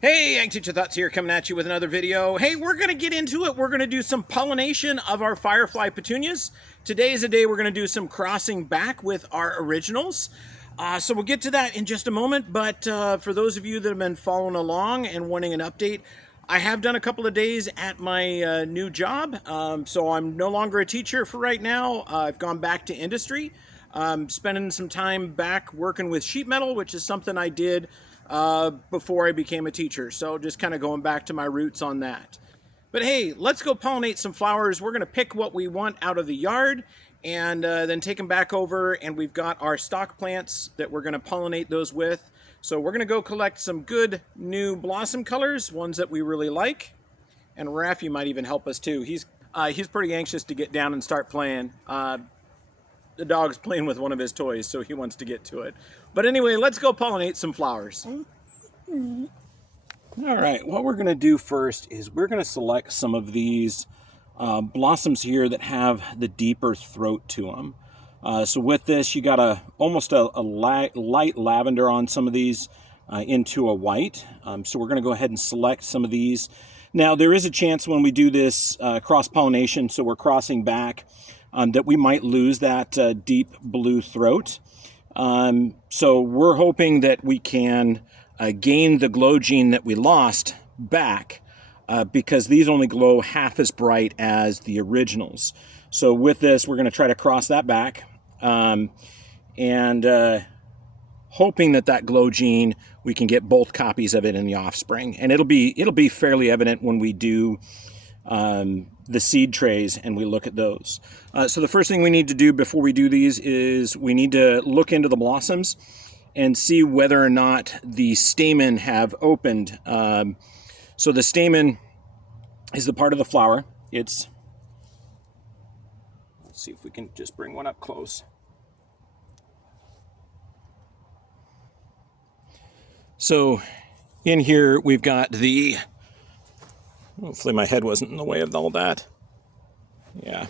Hey, Ag Teacher Thoughts here, coming at you with another video. Hey, we're going to get into it. We're going to do some pollination of our Firefly Petunias. Today is a day we're going to do some crossing back with our originals. So we'll get to that in just a moment, but for those of you that have been following along and wanting an update, I have done a couple of days at my new job, so I'm no longer a teacher for right now. I've gone back to industry, spending some time back working with sheet metal, which is something I did before I became a teacher. So just kind of going back to my roots on that. But hey, let's go pollinate some flowers. We're going to pick what we want out of the yard and then take them back over. And we've got our stock plants that we're going to pollinate those with. So we're going to go collect some good new blossom colors, ones that we really like. And Raffy might even help us too. He's pretty anxious to get down and start playing. The dog's playing with one of his toys, so he wants to get to it. But anyway, let's go pollinate some flowers. All right, what we're going to do first is we're going to select some of these blossoms here that have the deeper throat to them. So with this, you got almost a light lavender on some of these into a white. So we're going to go ahead and select some of these. Now, there is a chance when we do this cross-pollination, so we're crossing back, that we might lose that deep blue throat. So we're hoping that we can gain the glow gene that we lost back because these only glow half as bright as the originals. So with this, we're going to try to cross that back and hoping that that glow gene, we can get both copies of it in the offspring. And it'll be fairly evident when we do the seed trays and we look at those. So the first thing we need to do before we do these is we need to look into the blossoms and see whether or not the stamen have opened. So the stamen is the part of the flower. Let's see if we can just bring one up close. So in here we've got hopefully my head wasn't in the way of all that. Yeah.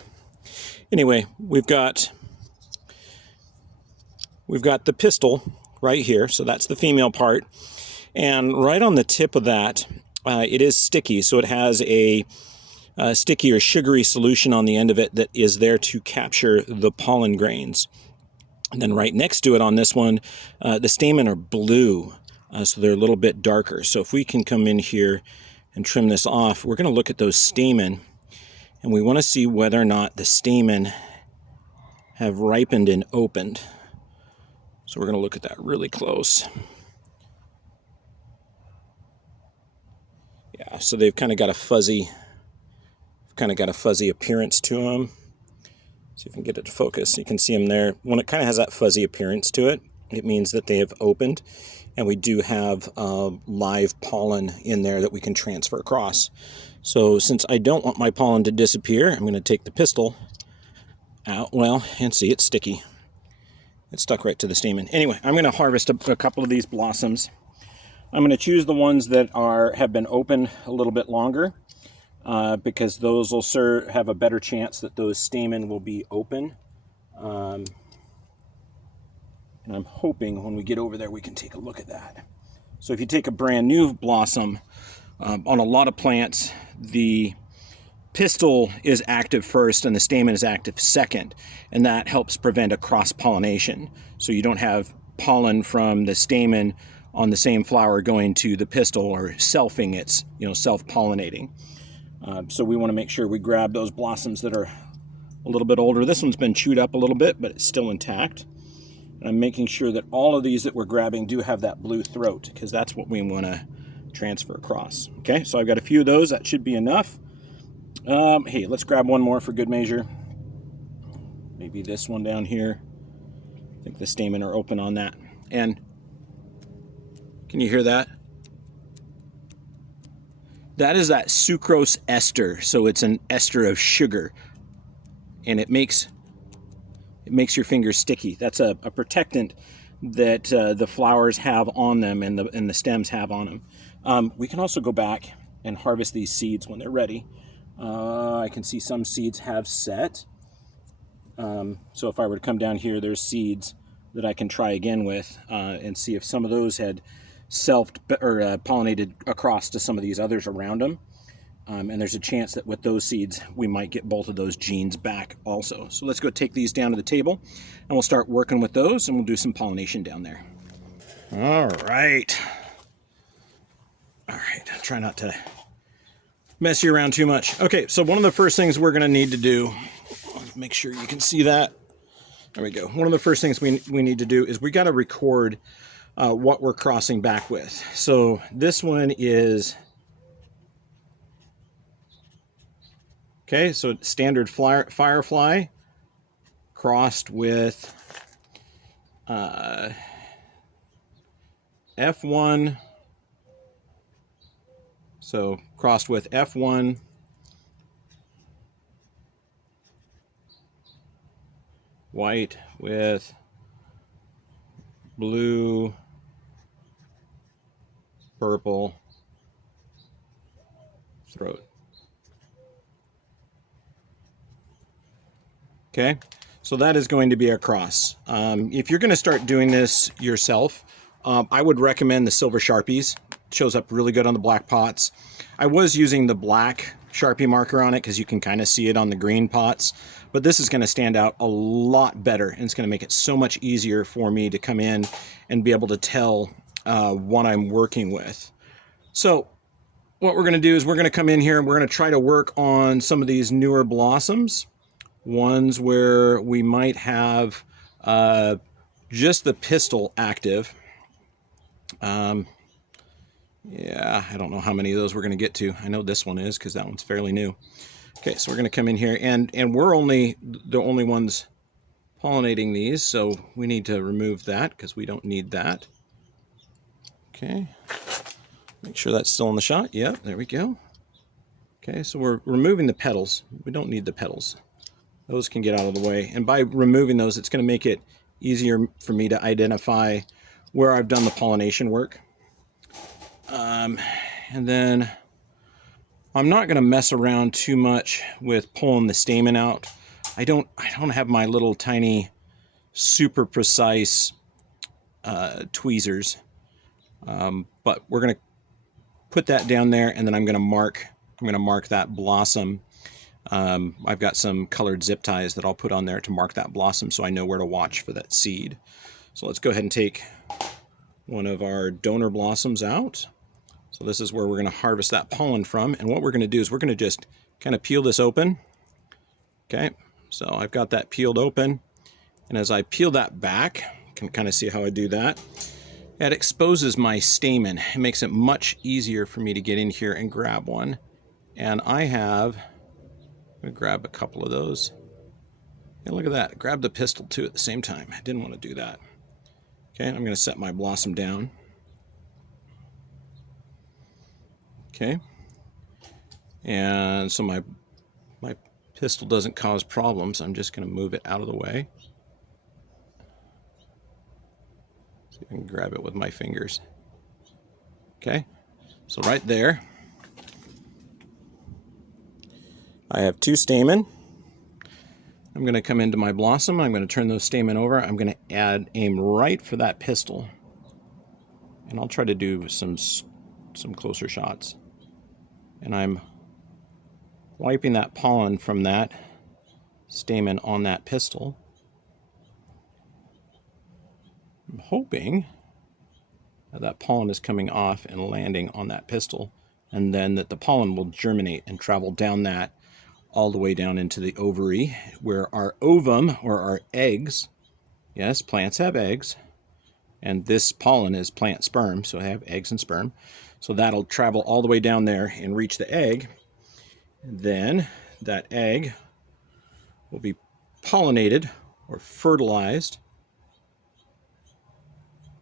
Anyway, we've got the pistil right here. So that's the female part. And right on the tip of that, it is sticky. So it has a sticky or sugary solution on the end of it that is there to capture the pollen grains. And then right next to it on this one, the stamen are blue. So they're a little bit darker. So if we can come in here and trim this off, we're going to look at those stamen, and we want to see whether or not the stamen have ripened and opened. So we're going to look at that really close. Yeah, so they've kind of got a fuzzy appearance to them. See if we can get it to focus. You can see them there. When it kind of has that fuzzy appearance to it, it means that they have opened. And we do have live pollen in there that we can transfer across. So since I don't want my pollen to disappear, I'm going to take the pistil out. Well, and see, it's sticky. It's stuck right to the stamen. Anyway, I'm going to harvest a couple of these blossoms. I'm going to choose the ones that have been open a little bit longer because those will have a better chance that those stamen will be open. And I'm hoping when we get over there, we can take a look at that. So if you take a brand new blossom, on a lot of plants, the pistil is active first and the stamen is active second. And that helps prevent a cross-pollination. So you don't have pollen from the stamen on the same flower going to the pistil or selfing, it's self-pollinating. So we want to make sure we grab those blossoms that are a little bit older. This one's been chewed up a little bit, but it's still intact. And I'm making sure that all of these that we're grabbing do have that blue throat because that's what we want to transfer across. Okay, so I've got a few of those. That should be enough. Hey, let's grab one more for good measure. Maybe this one down here. I think the stamen are open on that. And can you hear that? That is that sucrose ester. So it's an ester of sugar. And it makes your fingers sticky. That's a protectant that the flowers have on them and the stems have on them. We can also go back and harvest these seeds when they're ready. I can see some seeds have set. So if I were to come down here, there's seeds that I can try again with and see if some of those had pollinated across to some of these others around them. And there's a chance that with those seeds, we might get both of those genes back also. So let's go take these down to the table, and we'll start working with those, and we'll do some pollination down there. All right. All right, try not to mess you around too much. Okay, so one of the first things we're gonna need to do, make sure you can see that. There we go. One of the first things we need to do is we gotta record what we're crossing back with. So this one is, okay, so standard Firefly crossed with F1, so crossed with F1 white with blue, purple throat. Okay, so that is going to be a cross. If you're going to start doing this yourself, I would recommend the silver Sharpies. It shows up really good on the black pots. I was using the black Sharpie marker on it because you can kind of see it on the green pots, but this is going to stand out a lot better, and it's going to make it so much easier for me to come in and be able to tell what I'm working with. So what we're going to do is we're going to come in here and we're going to try to work on some of these newer blossoms, ones where we might have just the pistil active. Yeah, I don't know how many of those we're going to get to. I know this one is because that one's fairly new. Okay, so we're going to come in here, and we're the only ones pollinating these, so we need to remove that because we don't need that. Okay, make sure that's still in the shot. Yep, there we go. Okay, so we're removing the petals. We don't need the petals. Those can get out of the way, and by removing those, it's going to make it easier for me to identify where I've done the pollination work. And then I'm not going to mess around too much with pulling the stamen out. I don't have my little tiny super precise tweezers, but we're going to put that down there, and then I'm going to mark that blossom. I've got some colored zip ties that I'll put on there to mark that blossom so I know where to watch for that seed. So let's go ahead and take one of our donor blossoms out. So this is where we're going to harvest that pollen from, and what we're going to do is we're going to just kind of peel this open. Okay, so I've got that peeled open, and as I peel that back, you can kind of see how I do that. That exposes my stamen. It makes it much easier for me to get in here and grab one. And I'm going to grab a couple of those. And look at that, grab the pistil too at the same time. I didn't want to do that. Okay, I'm going to set my blossom down. Okay, and so my pistil doesn't cause problems. I'm just going to move it out of the way. So I can grab it with my fingers. Okay, so right there, I have two stamen. I'm going to come into my blossom. I'm going to turn those stamen over. I'm going to aim right for that pistil, and I'll try to do some closer shots. And I'm wiping that pollen from that stamen on that pistil. I'm hoping that pollen is coming off and landing on that pistil, and then that the pollen will germinate and travel down that all the way down into the ovary, where our ovum, or our eggs, yes, plants have eggs, and this pollen is plant sperm, so I have eggs and sperm. So that'll travel all the way down there and reach the egg. Then that egg will be pollinated or fertilized.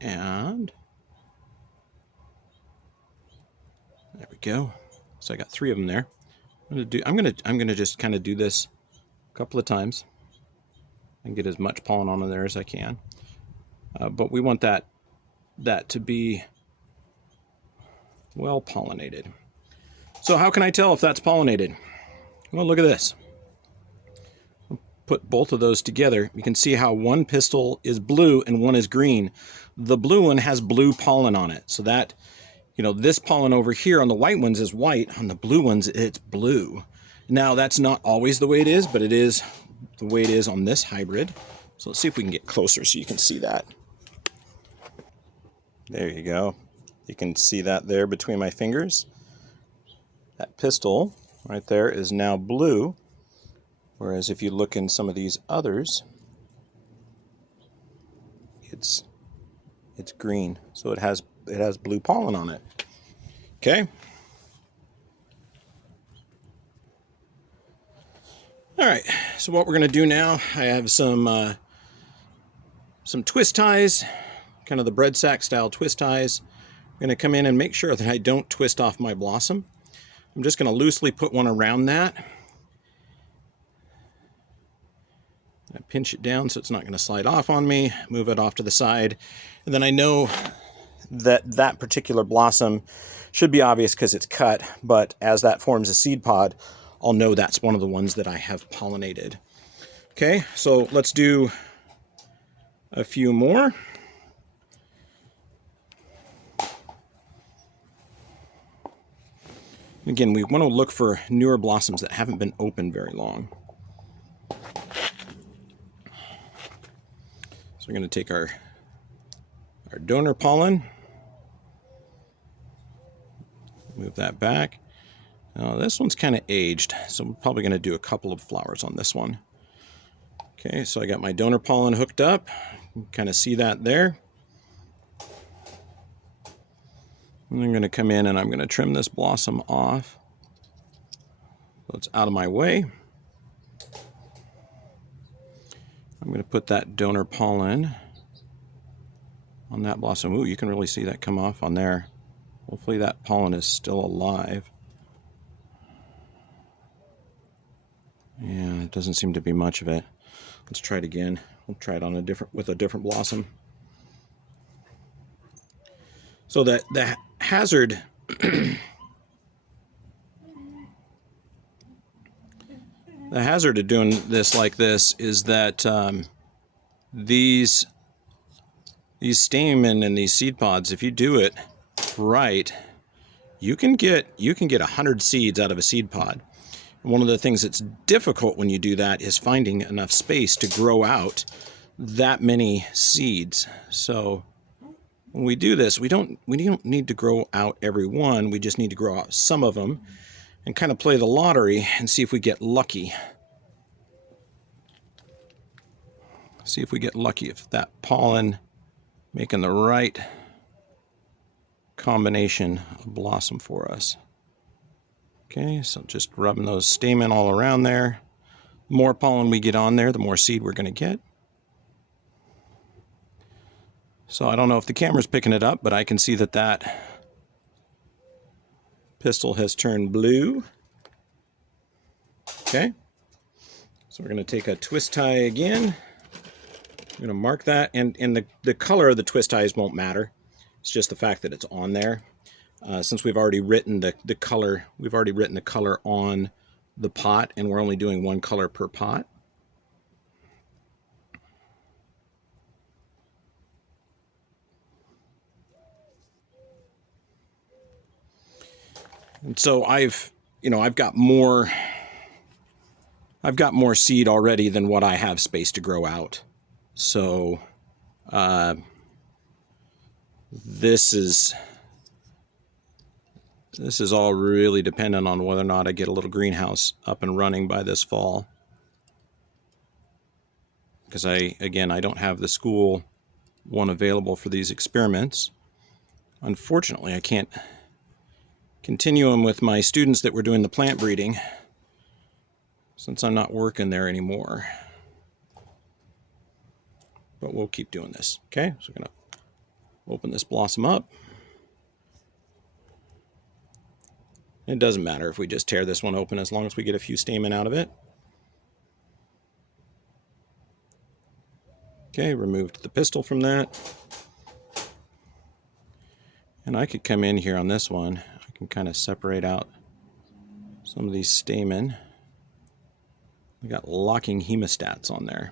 And there we go. So I got 3 of them there. I'm gonna just kind of do this a couple of times and get as much pollen on there as I can. But we want that to be well pollinated. So how can I tell if that's pollinated? Well, look at this. put both of those together, you can see how one pistil is blue and one is green. The blue one has blue pollen on it. So that, you know, this pollen over here on the white ones is white. On the blue ones, it's blue. Now, that's not always the way it is, but it is the way it is on this hybrid. So let's see if we can get closer so you can see that. There you go. You can see that there between my fingers. That pistil right there is now blue, whereas if you look in some of these others, it's green. So it has blue pollen on it. Okay. All right. So what we're going to do now, I have some twist ties, kind of the bread sack style twist ties. I'm going to come in and make sure that I don't twist off my blossom. I'm just going to loosely put one around that. I pinch it down so it's not going to slide off on me, move it off to the side, and then I know that that particular blossom should be obvious because it's cut, but as that forms a seed pod, I'll know that's one of the ones that I have pollinated. Okay, so let's do a few more. Again, we want to look for newer blossoms that haven't been open very long. So we're going to take our donor pollen, move that back. Now this one's kind of aged, so I'm probably going to do a couple of flowers on this one. Okay, so I got my donor pollen hooked up. You can kind of see that there. And I'm going to come in and I'm going to trim this blossom off so it's out of my way. I'm going to put that donor pollen on that blossom. Ooh, you can really see that come off on there. Hopefully that pollen is still alive. Yeah, it doesn't seem to be much of it. Let's try it again. We'll try it on with a different blossom. So that the hazard the hazard of doing this like this is that these stamen and these seed pods, if you do it right, you can get 100 seeds out of a seed pod. And one of the things that's difficult when you do that is finding enough space to grow out that many seeds. So when we do this, we don't need to grow out every one. We just need to grow out some of them and kind of play the lottery and see if we get lucky. See if we get lucky, if that pollen making the right combination of blossom for us. Okay, so just rubbing those stamen all around there. The more pollen we get on there, the more seed we're going to get. So I don't know if the camera's picking it up, but I can see that that pistil has turned blue. Okay, so we're going to take a twist tie again. I'm going to mark that, and the color of the twist ties won't matter. It's just the fact that it's on there. Since we've already written the color, we've already written the color on the pot, and we're only doing one color per pot. And so I've got more seed already than what I have space to grow out. So this is all really dependent on whether or not I get a little greenhouse up and running by this fall. Because I don't have the school one available for these experiments. Unfortunately, I can't continue them with my students that were doing the plant breeding since I'm not working there anymore. But we'll keep doing this. Okay, so we're going to open this blossom up. It doesn't matter if we just tear this one open as long as we get a few stamen out of it. Okay, removed the pistil from that. And I could come in here on this one. I can kind of separate out some of these stamen. We got locking hemostats on there.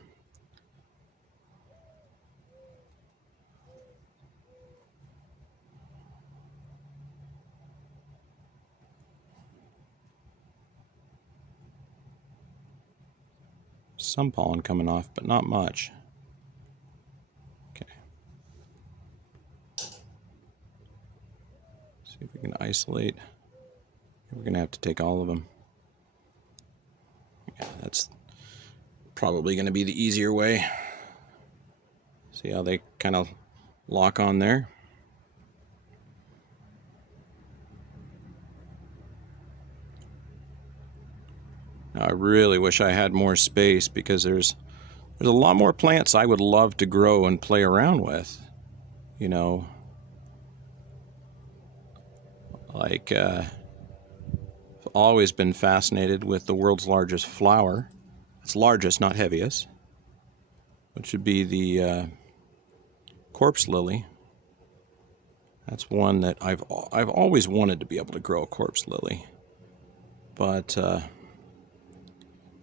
Some pollen coming off, but not much. Okay. See if we can isolate. We're going to have to take all of them. Yeah, that's probably going to be the easier way. See how they kind of lock on there? Now, I really wish I had more space because there's a lot more plants I would love to grow and play around with. You know, like I've always been fascinated with the world's largest flower. It's largest, not heaviest, which would be the corpse lily. That's one that I've always wanted to be able to grow a corpse lily, but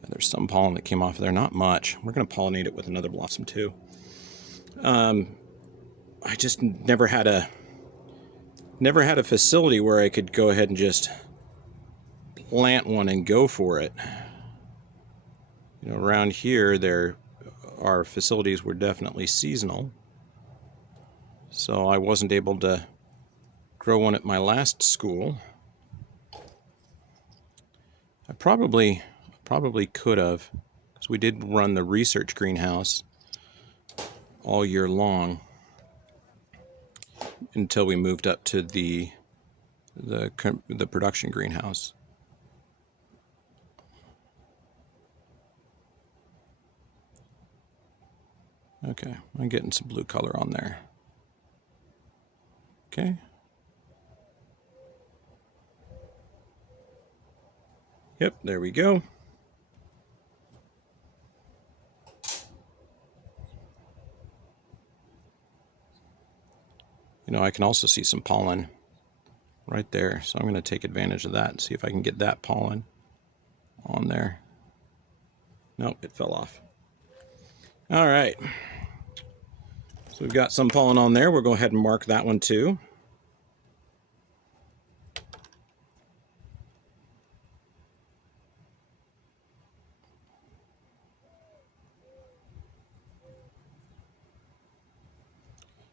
there's some pollen that came off of there, not much. We're going to pollinate it with another blossom too. I just never had a facility where I could go ahead and just plant one and go for it. You know, around here our facilities were definitely seasonal, so I wasn't able to grow one at my last school. I probably could have, because we did run the research greenhouse all year long until we moved up to the production greenhouse. Okay, I'm getting some blue color on there. Okay. Yep, there we go. You know, I can also see some pollen right there, so I'm going to take advantage of that and see if I can get that pollen on there. Nope, it fell off. All right. So we've got some pollen on there. We'll go ahead and mark that one too.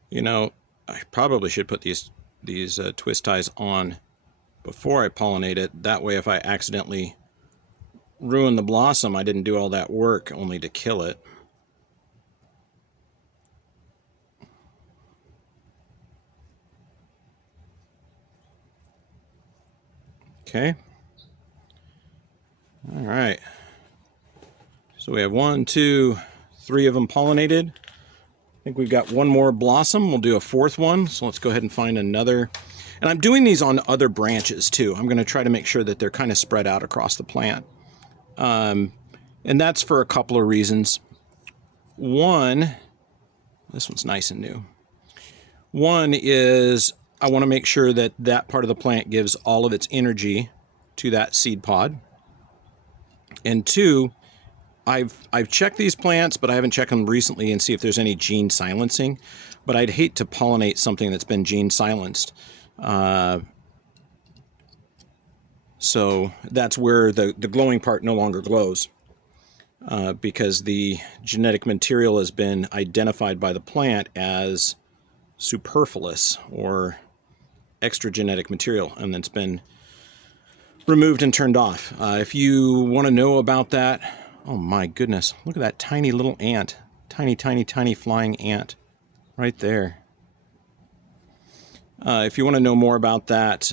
You know, I probably should put these twist ties on before I pollinate it. That way, if I accidentally ruin the blossom, I didn't do all that work only to kill it. Okay. All right. So we have 1, 2, 3 of them pollinated. I think we've got one more blossom. We'll do a fourth one. So let's go ahead and find another. And I'm doing these on other branches too. I'm going to try to make sure that they're kind of spread out across the plant. And that's for a couple of reasons. One, this one's nice and new. One is I want to make sure that that part of the plant gives all of its energy to that seed pod. And two, I've checked these plants, but I haven't checked them recently and see if there's any gene silencing. But I'd hate to pollinate something that's been gene silenced. So that's where the glowing part no longer glows, because the genetic material has been identified by the plant as superfluous or extra genetic material, and it's been removed and turned off. If you want to know about that, oh my goodness, look at that tiny little ant. Tiny, tiny, tiny flying ant right there. If you want to know more about that,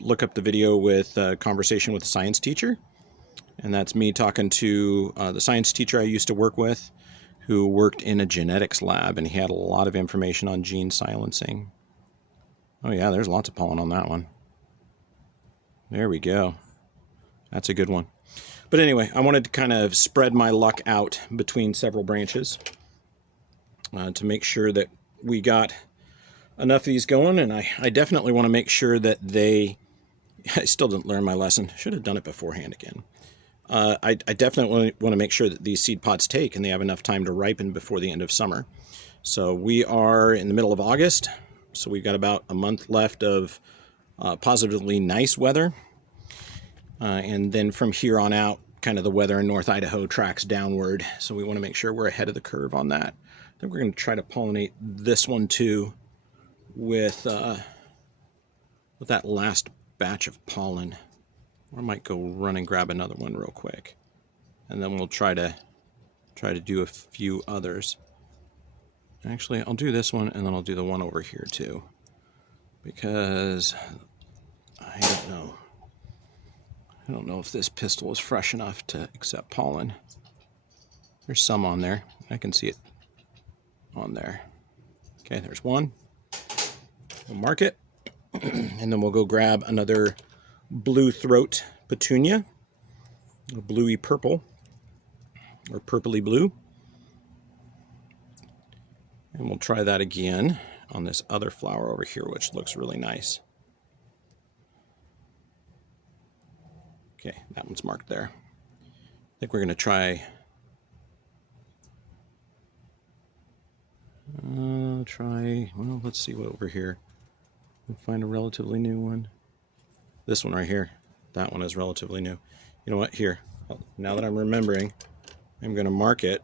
look up the video with Conversation with a Science Teacher. And that's me talking to the science teacher I used to work with, who worked in a genetics lab, and he had a lot of information on gene silencing. Oh yeah, there's lots of pollen on that one. There we go. That's a good one. But anyway, I wanted to kind of spread my luck out between several branches to make sure that we got enough of these going, and I definitely want to make sure that I still didn't learn my lesson. Should have done it beforehand again. I definitely want to make sure that these seed pods take and they have enough time to ripen before the end of summer. So we are in the middle of August, so we've got about a month left of positively nice weather. And then from here on out, kind of the weather in North Idaho tracks downward. So we want to make sure we're ahead of the curve on that. I think we're going to try to pollinate this one too with that last batch of pollen. Or I might go run and grab another one real quick. And then we'll try to do a few others. Actually, I'll do this one and then I'll do the one over here too. Because I don't know. I don't know if this pistil is fresh enough to accept pollen. There's some on there. I can see it on there. Okay, there's one. We'll mark it. And then we'll go grab another blue throat petunia. A bluey purple. Or purpley blue. And we'll try that again on this other flower over here, which looks really nice. Okay, that one's marked there. I think we're going to try... well, let's see what over here. We'll find a relatively new one. This one right here. That one is relatively new. You know what? Here. Now that I'm remembering, I'm going to mark it.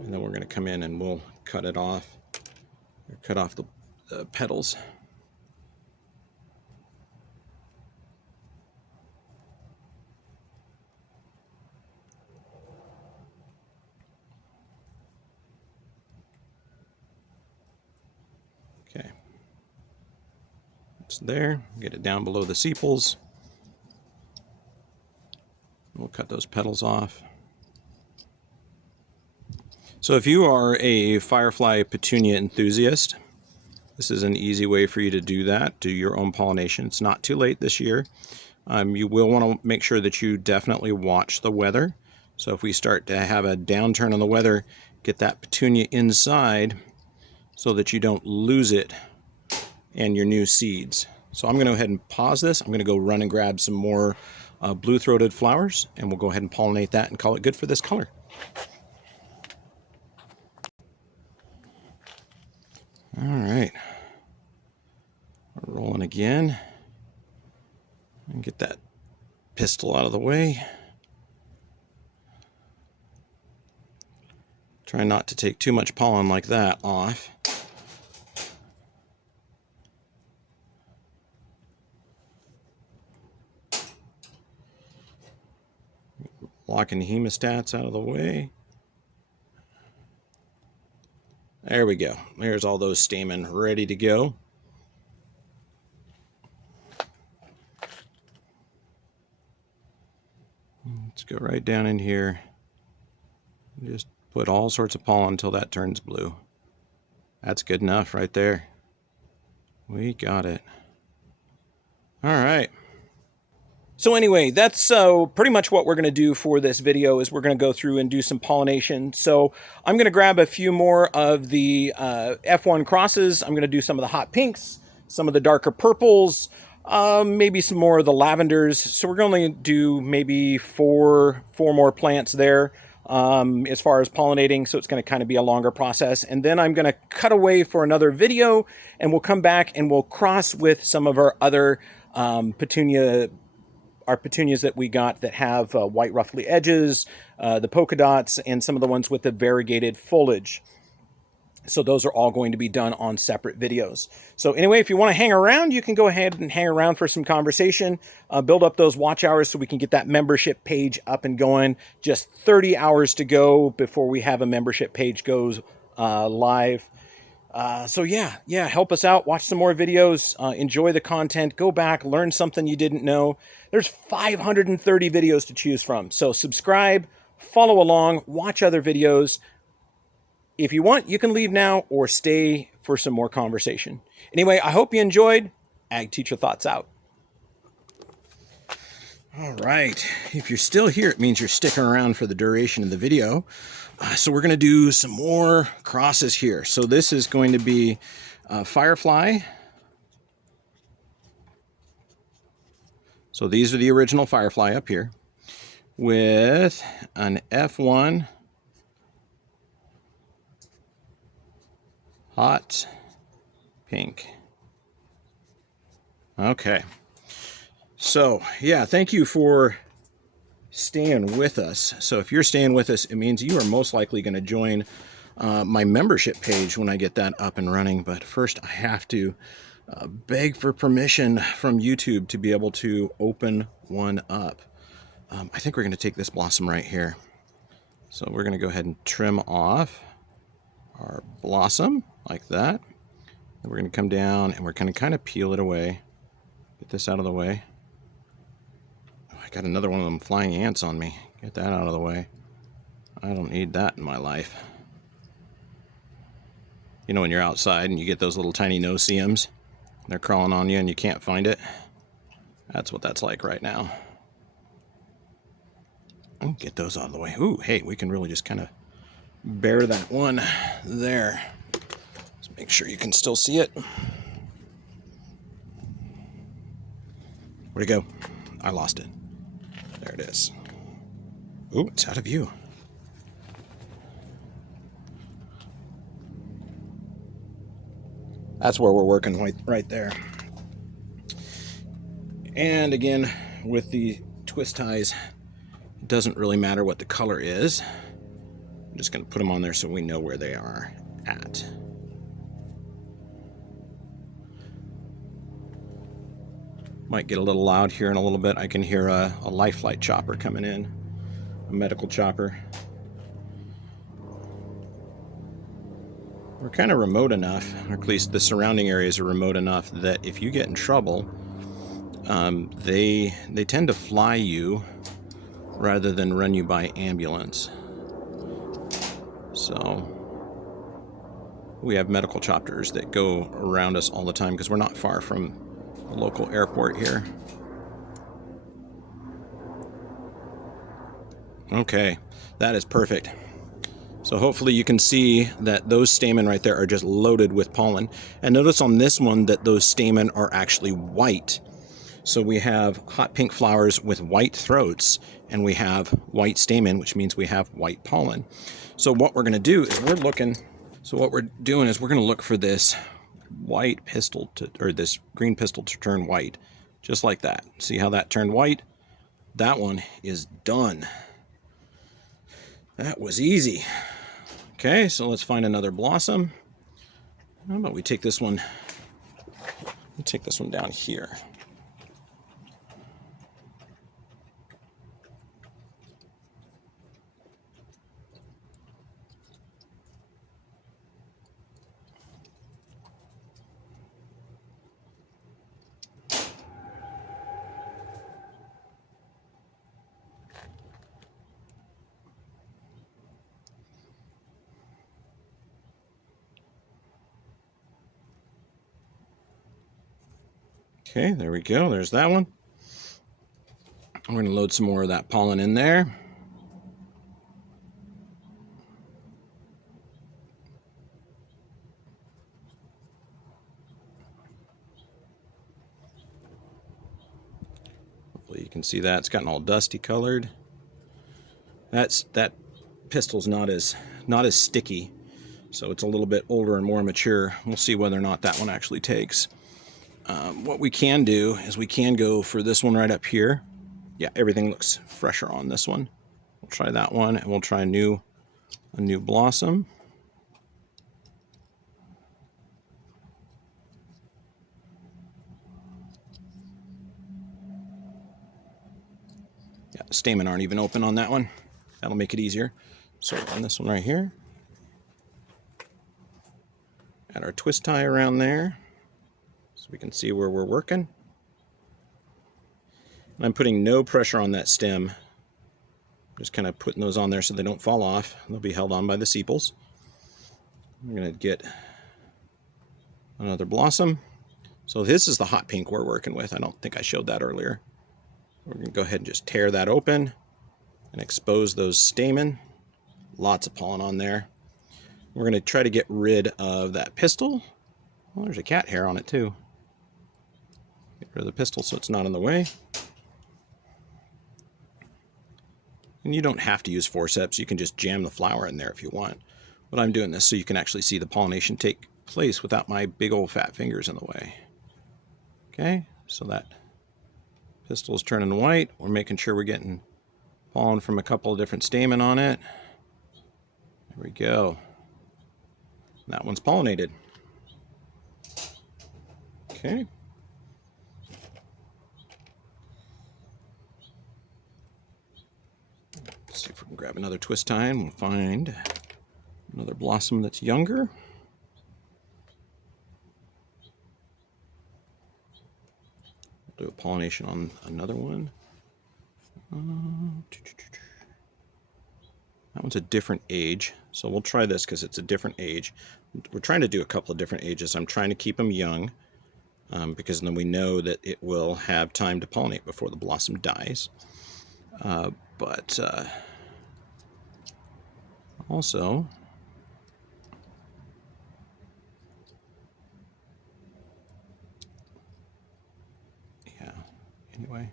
And then we're going to come in and we'll cut it off. Cut off the petals. Okay. It's there. Get it down below the sepals. We'll cut those petals off. So if you are a Firefly Petunia enthusiast, this is an easy way for you to do that. Do your own pollination. It's not too late this year. You will want to make sure that you definitely watch the weather. So if we start to have a downturn on the weather, get that petunia inside so that you don't lose it and your new seeds. So I'm going to go ahead and pause this. I'm going to go run and grab some more blue-throated flowers, and we'll go ahead and pollinate that and call it good for this color. All right. We're rolling again. And get that pistil out of the way. Try not to take too much pollen like that off. Blocking the hemostats out of the way. There we go. There's all those stamen ready to go. Let's go right down in here. Just put all sorts of pollen until that turns blue. That's good enough right there. We got it. All right. So anyway, that's pretty much what we're going to do for this video is we're going to go through and do some pollination. So I'm going to grab a few more of the F1 crosses. I'm going to do some of the hot pinks, some of the darker purples, maybe some more of the lavenders. So we're going to do maybe four more plants there as far as pollinating. So it's going to kind of be a longer process. And then I'm going to cut away for another video and we'll come back and we'll cross with some of our other petunias that we got that have white ruffly edges, the polka dots, and some of the ones with the variegated foliage. So those are all going to be done on separate videos. So anyway, if you want to hang around, you can go ahead and hang around for some conversation, build up those watch hours so we can get that membership page up and going. Just 30 hours to go before we have a membership page goes live. So yeah, help us out. Watch some more videos. Enjoy the content. Go back, learn something you didn't know. There's 530 videos to choose from. So subscribe, follow along, watch other videos. If you want, you can leave now or stay for some more conversation. Anyway, I hope you enjoyed. Ag Teacher Thoughts out. All right. If you're still here, it means you're sticking around for the duration of the video. So we're going to do some more crosses here. So this is going to be Firefly. So these are the original Firefly up here. with an F1 hot pink. Okay. So, yeah, thank you for staying with us. So if you're staying with us, it means you are most likely going to join my membership page when I get that up and running. But first, I have to beg for permission from YouTube to be able to open one up. I think we're going to take this blossom right here. So we're going to go ahead and trim off our blossom like that. Then we're going to come down and we're going to kind of peel it away. Get this out of the way. Oh, I got another one of them flying ants on me. Get that out of the way. I don't need that in my life. You know when you're outside and you get those little tiny no-see-ums? They're crawling on you and you can't find it? That's what that's like right now. I'll get those out of the way. Ooh, hey, we can really just kind of bare that one there. Just make sure you can still see it. Where'd it go? I lost it. There it is. Ooh, it's out of view. That's where we're working right there. And again, with the twist ties, it doesn't really matter what the color is. I'm just going to put them on there so we know where they are at. Might get a little loud here in a little bit. I can hear a life flight chopper coming in, a medical chopper. We're kind of remote enough, or at least the surrounding areas are remote enough that if you get in trouble, they tend to fly you rather than run you by ambulance. So we have medical choppers that go around us all the time because we're not far from the local airport here. Okay, that is perfect. So hopefully you can see that those stamen right there are just loaded with pollen. And notice on this one that those stamen are actually white. So we have hot pink flowers with white throats, and we have white stamen, which means we have white pollen. So what we're going to do is we're going to look for this white pistil or this green pistil to turn white, just like that. See how that turned white? That one is done. That was easy. Okay, so let's find another blossom. How about we take this one? We'll take this one down here. Okay, there we go. There's that one. I'm going to load some more of that pollen in there. Hopefully you can see that. It's gotten all dusty colored. That pistil's not as sticky, so it's a little bit older and more mature. We'll see whether or not that one actually takes. What we can do is we can go for this one right up here. Yeah, everything looks fresher on this one. We'll try that one, and we'll try a new blossom. Yeah, the stamen aren't even open on that one. That'll make it easier. So on this one right here, add our twist tie around there so we can see where we're working. And I'm putting no pressure on that stem. Just kind of putting those on there so they don't fall off. They'll be held on by the sepals. I'm going to get another blossom. So this is the hot pink we're working with. I don't think I showed that earlier. We're going to go ahead and just tear that open and expose those stamen. Lots of pollen on there. We're going to try to get rid of that pistil. Well, there's a cat hair on it too. Get rid of the pistil so it's not in the way. And you don't have to use forceps. You can just jam the flower in there if you want. But I'm doing this so you can actually see the pollination take place without my big old fat fingers in the way. Okay, so that pistil is turning white. We're making sure we're getting pollen from a couple of different stamen on it. There we go. That one's pollinated. Okay. Let's see if we can grab another twist tie and we'll find another blossom that's younger. We'll do a pollination on another one. That one's a different age, so we'll try this because it's a different age. We're trying to do a couple of different ages. I'm trying to keep them young because then we know that it will have time to pollinate before the blossom dies. Also, yeah, anyway.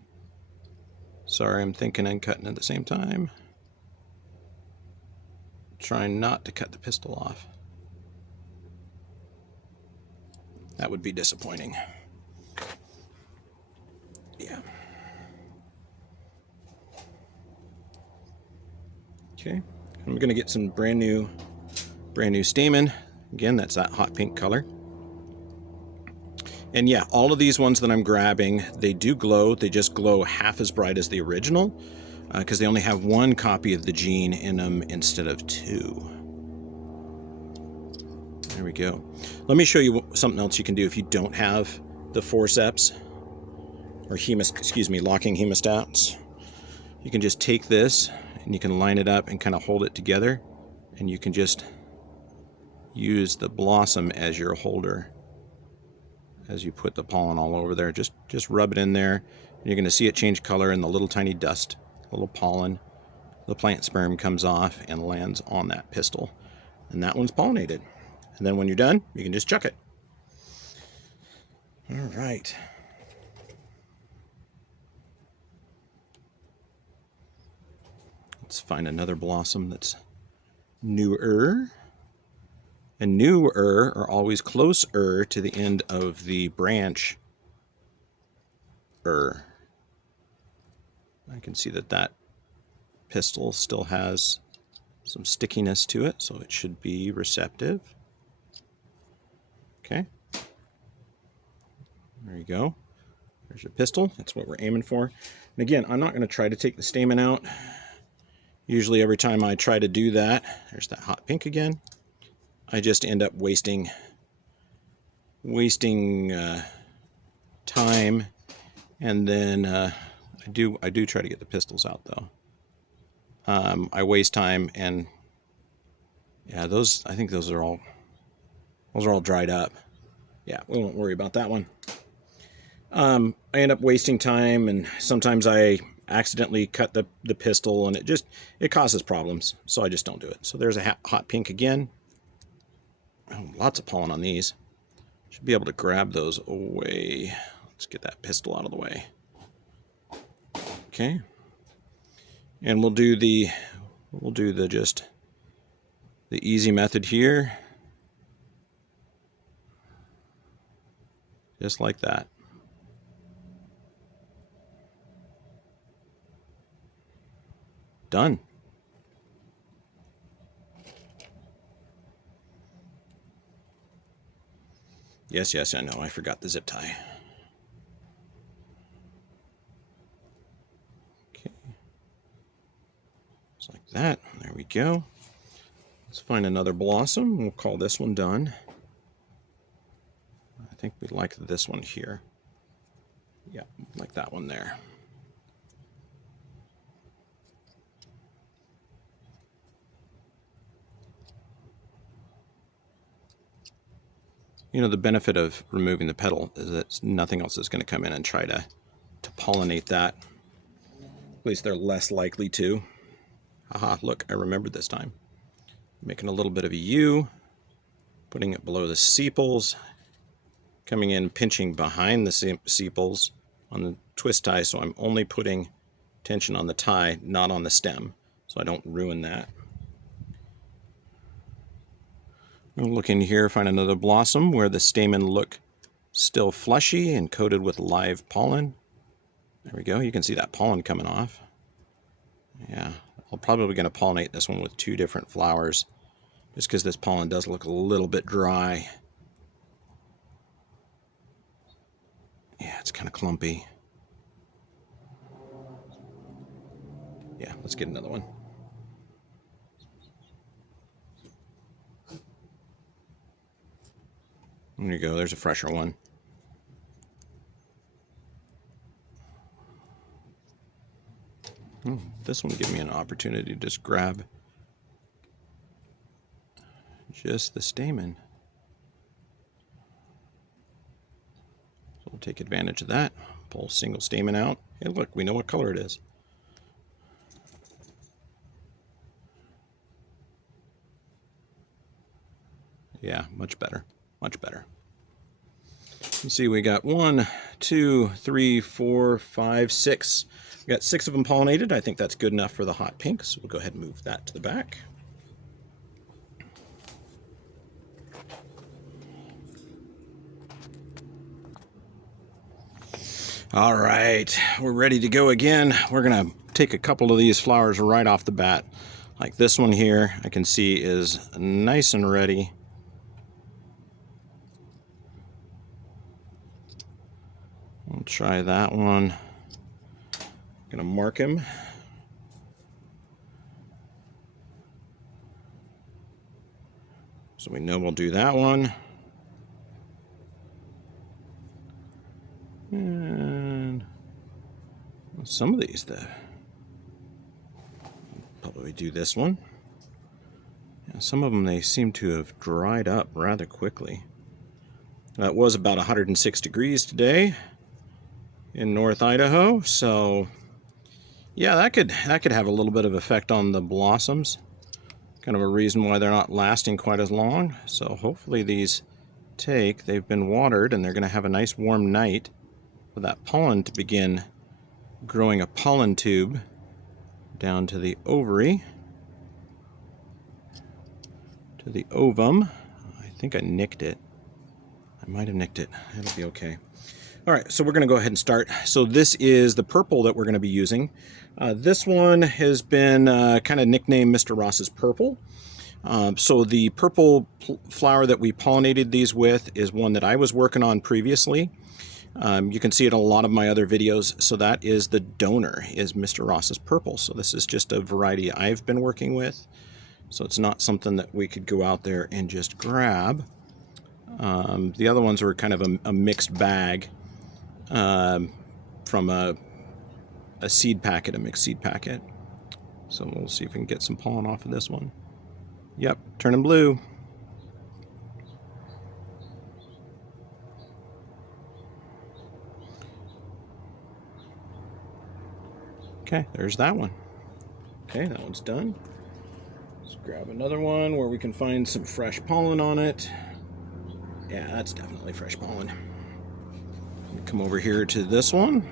Sorry, I'm thinking and cutting at the same time. Trying not to cut the pistil off. That would be disappointing. Yeah. Okay, I'm going to get some brand new stamen. Again, that's that hot pink color. And yeah, all of these ones that I'm grabbing, they do glow. They just glow half as bright as the original because they only have one copy of the gene in them instead of two. There we go. Let me show you something else you can do if you don't have the forceps or locking hemostats. You can just take this and you can line it up and kind of hold it together, and you can just use the blossom as your holder as you put the pollen all over there. Just rub it in there, and you're going to see it change color, and the little tiny dust, little pollen, the plant sperm comes off and lands on that pistil, and that one's pollinated. And then when you're done, you can just chuck it. All right. Let's find another blossom that's newer. And newer are always closer to the end of the branch. I can see that pistil still has some stickiness to it, so it should be receptive. Okay. There you go. There's your pistil. That's what we're aiming for. And again, I'm not going to try to take the stamen out. Usually every time I try to do that, there's that hot pink again, I just end up wasting time, and then I do try to get the pistils out though. I waste time, and yeah, I think those are all dried up. Yeah, we won't worry about that one. I end up wasting time, and sometimes I accidentally cut the pistil, and it causes problems, so I just don't do it. So there's a hot pink again. Oh, lots of pollen on these. Should be able to grab those away. Let's get that pistil out of the way. Okay. And we'll do the easy method here. Just like that. Done. Yes, I know. I forgot the zip tie. Okay. Just like that. There we go. Let's find another blossom. We'll call this one done. I think we like this one here. Yeah, like that one there. You know, the benefit of removing the petal is that nothing else is going to come in and try to pollinate that. At least they're less likely to. Aha, look, I remembered this time. Making a little bit of a U, putting it below the sepals, coming in, pinching behind the sepals on the twist tie, so I'm only putting tension on the tie, not on the stem. so I don't ruin that. I'll look in here, find another blossom where the stamen look still fleshy and coated with live pollen. There we go. You can see that pollen coming off. Yeah, I'm probably going to pollinate this one with 2 different flowers, just because this pollen does look a little bit dry. Yeah, it's kind of clumpy. Yeah, let's get another one. There you go. There's a fresher one. This one gives me an opportunity to just grab just the stamen. So we'll take advantage of that. Pull a single stamen out. Hey, look, we know what color it is. Yeah, much better. Much better. You see, we got 1, 2, 3, 4, 5, 6. We got 6 of them pollinated. I think that's good enough for the hot pink, so we'll go ahead and move that to the back. All right, we're ready to go again. We're gonna take a couple of these flowers right off the bat. Like this one here, I can see is nice and ready. We'll try that one. Gonna mark him. So we know we'll do that one. And some of these, probably do this one. Yeah, some of them, they seem to have dried up rather quickly. It was about 106 degrees today in North Idaho, so yeah, that could have a little bit of effect on the blossoms. Kind of a reason why they're not lasting quite as long. So hopefully these they've been watered and they're going to have a nice warm night for that pollen to begin growing a pollen tube down to the ovary, to the ovum. I think I nicked it. I might have nicked it. It'll be okay. All right, so we're going to go ahead and start. So this is the purple that we're going to be using. This one has been kind of nicknamed Mr. Ross's Purple. So the purple flower that we pollinated these with is one that I was working on previously. You can see it in a lot of my other videos. So that is the donor, is Mr. Ross's Purple. So this is just a variety I've been working with. So it's not something that we could go out there and just grab. The other ones were kind of a mixed bag from a seed packet, a mixed seed packet. So we'll see if we can get some pollen off of this one. Yep, turning blue. Okay, there's that one. Okay, that one's done. Let's grab another one where we can find some fresh pollen on it. Yeah, that's definitely fresh pollen. Come over here to this one.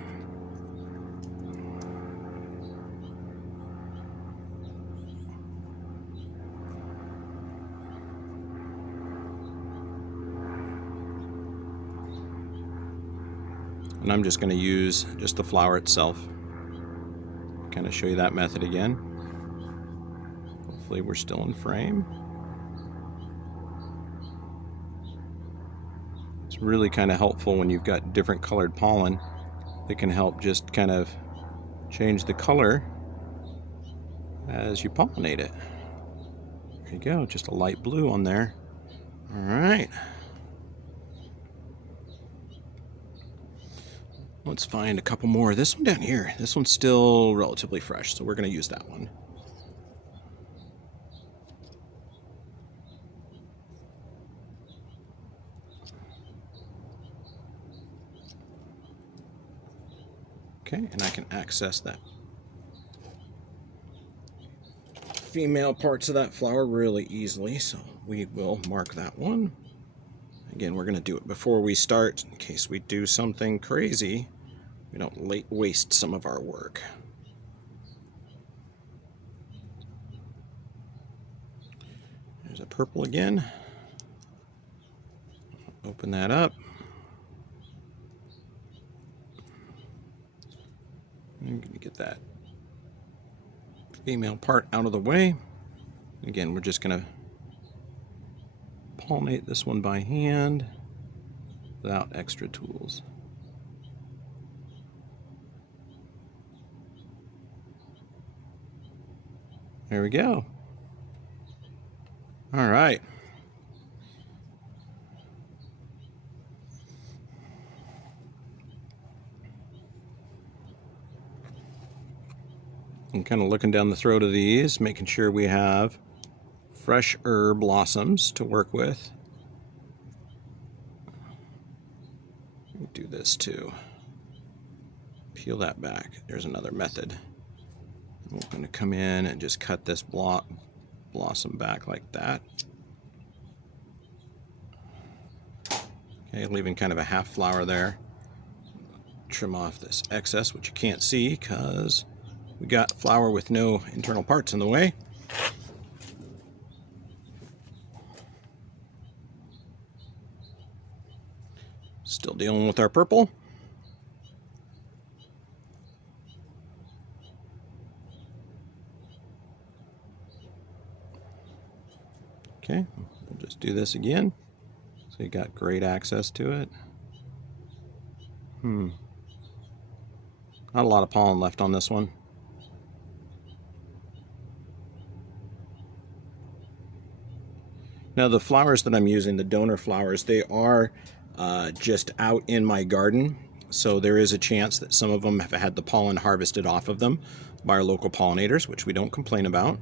And I'm just going to use just the flower itself. Kind of show you that method again. Hopefully we're still in frame. It's really kind of helpful when you've got different colored pollen. It can help just kind of change the color as you pollinate it. There you go, just a light blue on there. All right. Let's find a couple more. This one down here, this one's still relatively fresh, so we're going to use that one. Okay, and I can access that female parts of that flower really easily, so we will mark that one. Again, we're going to do it before we start in case we do something crazy. We don't waste some of our work. There's a purple again. Open that up. I'm going to get that female part out of the way. Again, we're just going to pollinate this one by hand without extra tools. There we go. All right. I'm kind of looking down the throat of these, making sure we have fresh herb blossoms to work with. Do this too. Peel that back. There's another method. I'm going to come in and just cut this blossom back like that. Okay, leaving kind of a half flower there. Trim off this excess, which you can't see because we got flower with no internal parts in the way. Still dealing with our purple. Okay, we'll just do this again. So you got great access to it. Not a lot of pollen left on this one. Now the flowers that I'm using, the donor flowers, they are just out in my garden. So there is a chance that some of them have had the pollen harvested off of them by our local pollinators, which we don't complain about.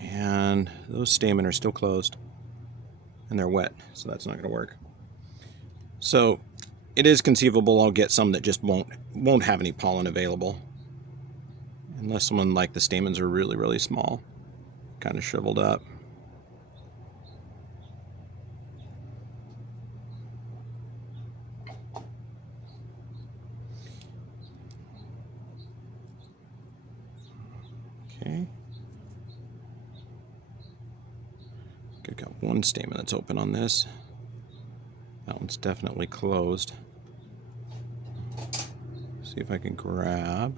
And those stamen are still closed and they're wet, so that's not going to work. So it is conceivable I'll get some that just won't have any pollen available, unless someone like the stamens are really, really small, kind of shriveled up. Okay. I've got one stamen that's open on this. That one's definitely closed. See if I can grab.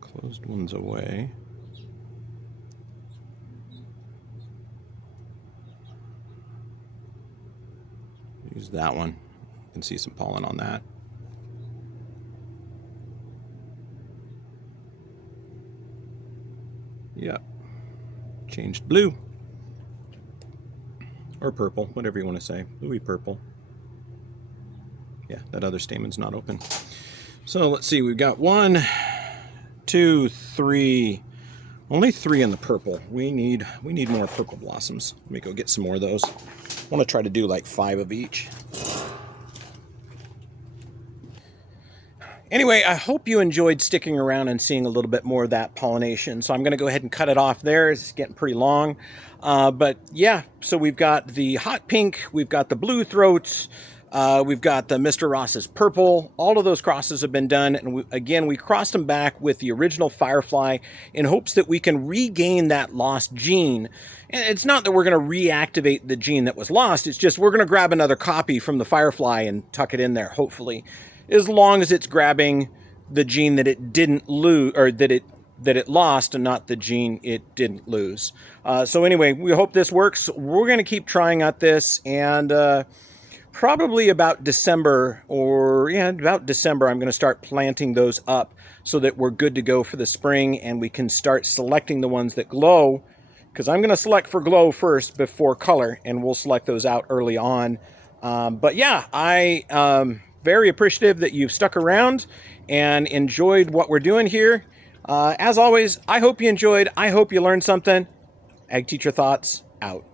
Closed ones away. Use that one. You can see some pollen on that. Yep. Changed blue. Or purple, whatever you want to say. Bluey purple. Yeah, that other stamen's not open. So let's see, we've got 1, 2, 3. Only 3 in the purple. We need more purple blossoms. Let me go get some more of those. I want to try to do like 5 of each. Anyway, I hope you enjoyed sticking around and seeing a little bit more of that pollination. So I'm going to go ahead and cut it off there. It's getting pretty long. But yeah, so we've got the hot pink, we've got the blue throats, we've got the Mr. Ross's purple. All of those crosses have been done. And again, we crossed them back with the original Firefly in hopes that we can regain that lost gene. And it's not that we're going to reactivate the gene that was lost. It's just we're going to grab another copy from the Firefly and tuck it in there, hopefully. As long as it's grabbing the gene that it didn't lose, or that it lost, and not the gene it didn't lose. So anyway, we hope this works. We're going to keep trying out this, and probably about December, about December, I'm going to start planting those up so that we're good to go for the spring, and we can start selecting the ones that glow, because I'm going to select for glow first before color, and we'll select those out early on. But yeah, I very appreciative that you've stuck around and enjoyed what we're doing here. As always, I hope you enjoyed. I hope you learned something. Ag Teacher Thoughts, out.